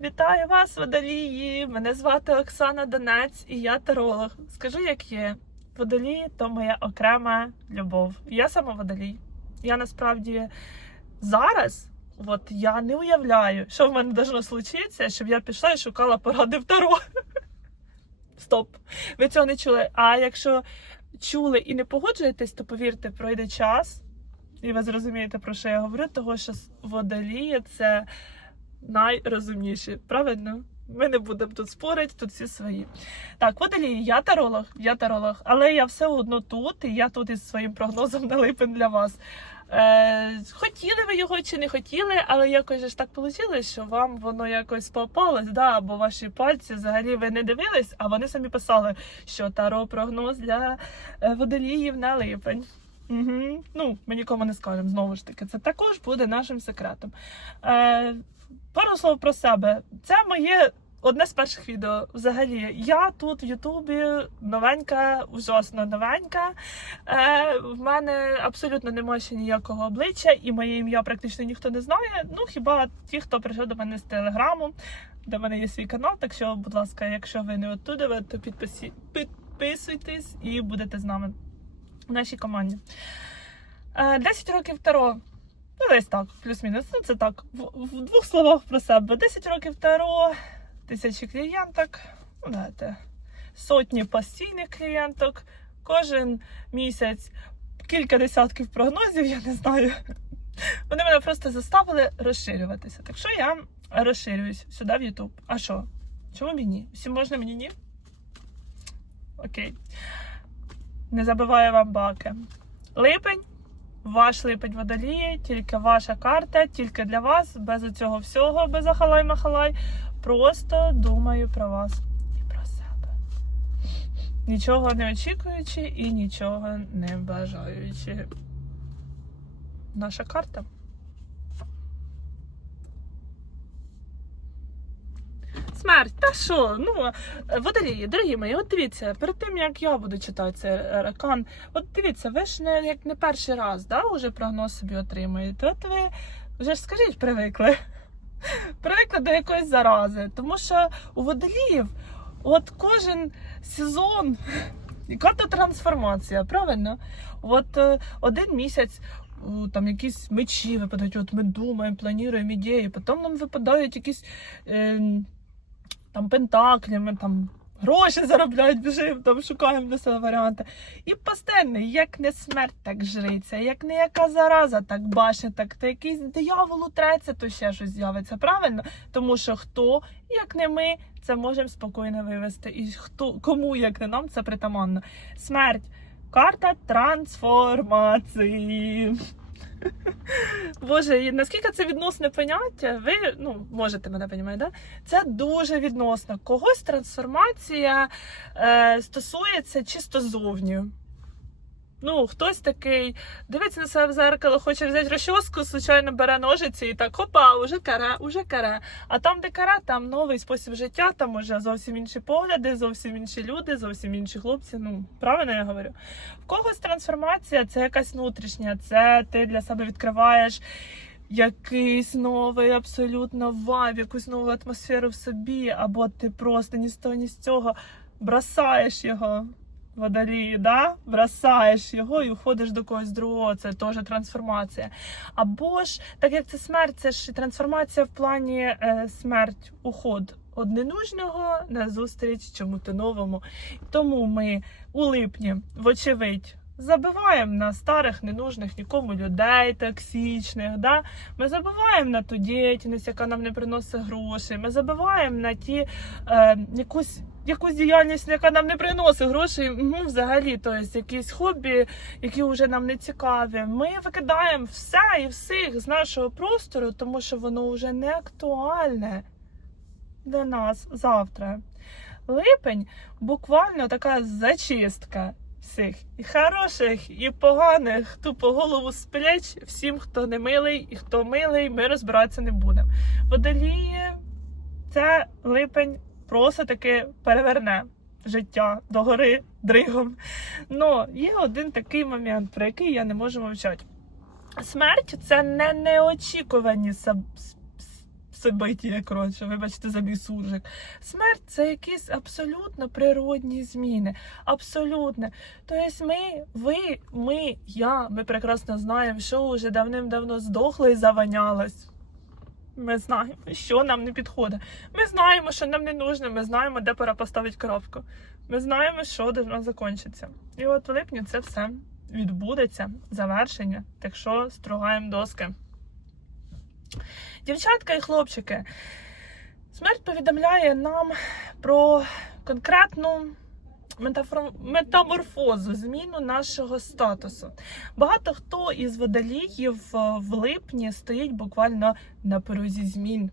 Вітаю вас, водолії! Мене звати Оксана Донець і я таролог. Скажу, як є. Водолії то моя окрема любов. Я сама водолій. Я насправді зараз, от я не уявляю, що в мене должно случитися, щоб я пішла і шукала поради в таро. Стоп! Ви цього не чули. А якщо чули і не погоджуєтесь, то повірте, пройде час, і ви зрозумієте, про що я говорю, того що водолії це найрозумніші. Правильно? Ми не будемо тут спорити, тут всі свої. Так, водолії, я таролог, я таролог, але я все одно тут, і я тут із своїм прогнозом на липень для вас. Е, хотіли ви його чи не хотіли, але якось ж так вийшло, що вам воно якось попалось, да, або ваші пальці взагалі ви не дивились, а вони самі писали, що таро прогноз для е, водоліїв на липень. Угу. Ну, ми нікому не скажемо знову ж таки. Це також буде нашим секретом. Е, пару слов про себе. Це моє одне з перших відео. Взагалі, я тут в Ютубі новенька, ужасно новенька. Е, в мене абсолютно немає ще ніякого обличчя, і моє ім'я практично ніхто не знає. Ну хіба ті, хто прийшов до мене з телеграму, де в мене є свій канал. Так що, будь ласка, якщо ви не оттуда, то підписі... підписуйтесь і будете з нами в нашій команді. Е, 10 років Таро. Ну, десь так, плюс-мінус. Ну, це так. В, в двох словах про себе. 10 років Таро, тисячі клієнток, ну, знаєте, сотні постійних клієнток. Кожен місяць кілька десятків прогнозів, я не знаю. Вони мене просто заставили розширюватися. Так що я розширююсь сюди в YouTube. А що? Чому мені? ні? Всім можна мені ні? Окей. Не забиваю вам баки. Липень, ваш липень водолії, тільки ваша карта, тільки для вас, без цього всього, без ахалай-махалай. Просто думаю про вас і про себе. Нічого не очікуючи і нічого не бажаючи. Наша карта. Смерть, та що? Ну, водолії, дорогі мої, от дивіться, перед тим як я буду читати цей ракан, от дивіться, ви ж не як не перший раз, да, уже прогноз собі отримуєте. От ви вже ж скажіть, привикли. Привикли до якоїсь зарази. Тому що у водоліїв от кожен сезон, яка то трансформація, правильно? От е, один місяць. Там якісь мечі випадають, от ми думаємо, плануємо ідеї, потім нам випадають якісь е, там пентаклі, ми там гроші заробляють, біжимо, там шукаємо для себе варіанти. І постійно, як не смерть, так жриця, як не яка зараза, так башня, так то якийсь диявол утреться, то ще щось з'явиться, правильно? Тому що хто, як не ми, це можемо спокійно вивести. І хто кому, як не нам, це притаманно. Смерть. Карта трансформації. Боже, наскільки це відносне поняття, ви ну, можете мене понімати, да? Це дуже відносно. Когось трансформація е, стосується чисто зовні. Ну, хтось такий дивиться на себе в зеркало, хоче взяти розчоску, звичайно бере ножиці і так хопа, уже каре, уже каре. А там, де каре, там новий спосіб життя, там уже зовсім інші погляди, зовсім інші люди, зовсім інші хлопці. Ну, правильно я говорю. В когось трансформація це якась внутрішня, це ти для себе відкриваєш. Якийсь новий абсолютно вайб, якусь нову атмосферу в собі, або ти просто ні з того, ні з цього бросаєш його водолії, да? бросаєш його і входиш до когось другого, це теж трансформація. Або ж, так як це смерть, це ж трансформація в плані е, смерть, уход од ненужного на зустріч чому-то новому. Тому ми у липні, вочевидь, забиваємо на старих, ненужних нікому людей, токсичних. Да? Ми забуваємо на ту діяльність, яка нам не приносить грошей. Ми забуваємо на ті е, якусь. Якусь діяльність, яка нам не приносить грошей, ну взагалі, тобто якісь хобі, які вже нам не цікаві. Ми викидаємо все і всіх з нашого простору, тому що воно вже не актуальне для нас завтра. Липень буквально така зачистка всіх і хороших, і поганих, тупо голову з плеч всім, хто не милий і хто милий, ми розбиратися не будемо. Водолії це липень просто таки переверне життя догори дригом. Ну, є один такий момент, про який я не можу мовчати. Смерть це не неочікувані событие, коротше, вибачте за мій суржик. Смерть це якісь абсолютно природні зміни. Абсолютно. Тобто ми, ви, ми, я, ми прекрасно знаємо, що вже давним-давно здохло і заванялось. Ми знаємо, що нам не підходить. Ми знаємо, що нам не нужно, ми знаємо, де пора поставити крапку. Ми знаємо, що должно закінчитися. І от в липні це все відбудеться, завершення. Так що стругаємо доски. Дівчатка і хлопчики, смерть повідомляє нам про конкретну метафор- метаморфозу, зміну нашого статусу. Багато хто із водоліїв е, в липні стоїть буквально на порозі змін.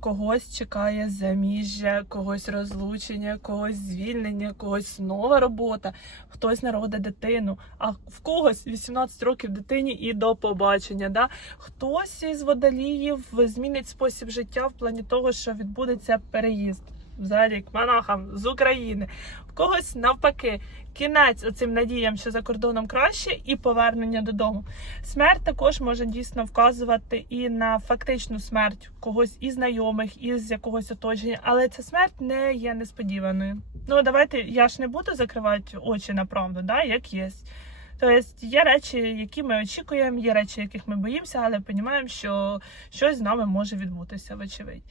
Когось чекає заміжжя, когось розлучення, когось звільнення, когось нова робота, хтось народить дитину, а в когось 18 років дитині і до побачення. Да? Хтось із водоліїв змінить спосіб життя в плані того, що відбудеться переїзд взагалі к монахам з України. В когось навпаки, кінець оцим надіям, що за кордоном краще, і повернення додому. Смерть також може дійсно вказувати і на фактичну смерть когось із знайомих, із якогось оточення, але ця смерть не є несподіваною. Ну давайте я ж не буду закривати очі на правду, да, як є. Тобто є речі, які ми очікуємо, є речі, яких ми боїмося, але розуміємо, що щось з нами може відбутися, вочевидь.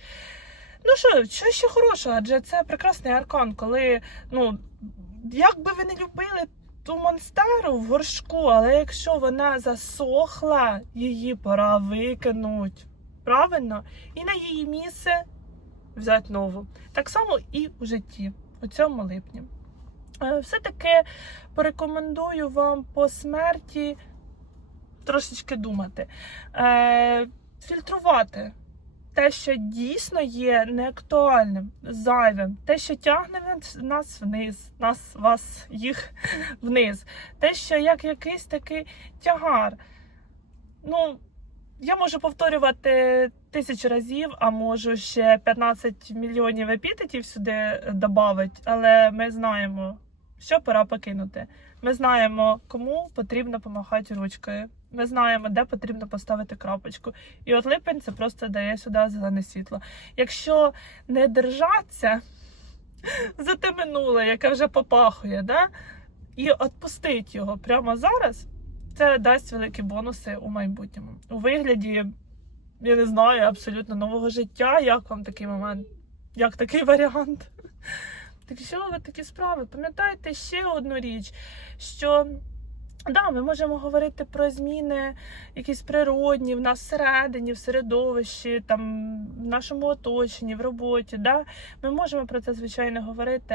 Ну що, що ще хорошого? Адже це прекрасний аркан, коли, ну, як би ви не любили ту монстеру в горшку, але якщо вона засохла, її пора викинути. Правильно? І на її місце взяти нову. Так само і у житті, у цьому липні. Е, Все-таки порекомендую вам по смерті трошечки думати, е, фільтрувати те, що дійсно є неактуальним, зайвим, те, що тягне нас- вниз, нас, вас, їх вниз, те, що як якийсь такий тягар. Ну, я можу повторювати тисячу разів, а можу ще 15 мільйонів епітетів сюди додати, але ми знаємо, що пора покинути. Ми знаємо, кому потрібно помахати ручкою. Ми знаємо, де потрібно поставити крапочку. І от липень це просто дає сюди зелене світло. Якщо не держатися за те минуле, яке вже попахує, да? і відпустити його прямо зараз, це дасть великі бонуси у майбутньому. У вигляді, я не знаю, абсолютно нового життя. Як вам такий момент? Як такий варіант? Так що такі справи? Пам'ятайте ще одну річ, що да, ми можемо говорити про зміни якісь природні в нас всередині, в середовищі, там, в нашому оточенні, в роботі. Да? Ми можемо про це, звичайно, говорити.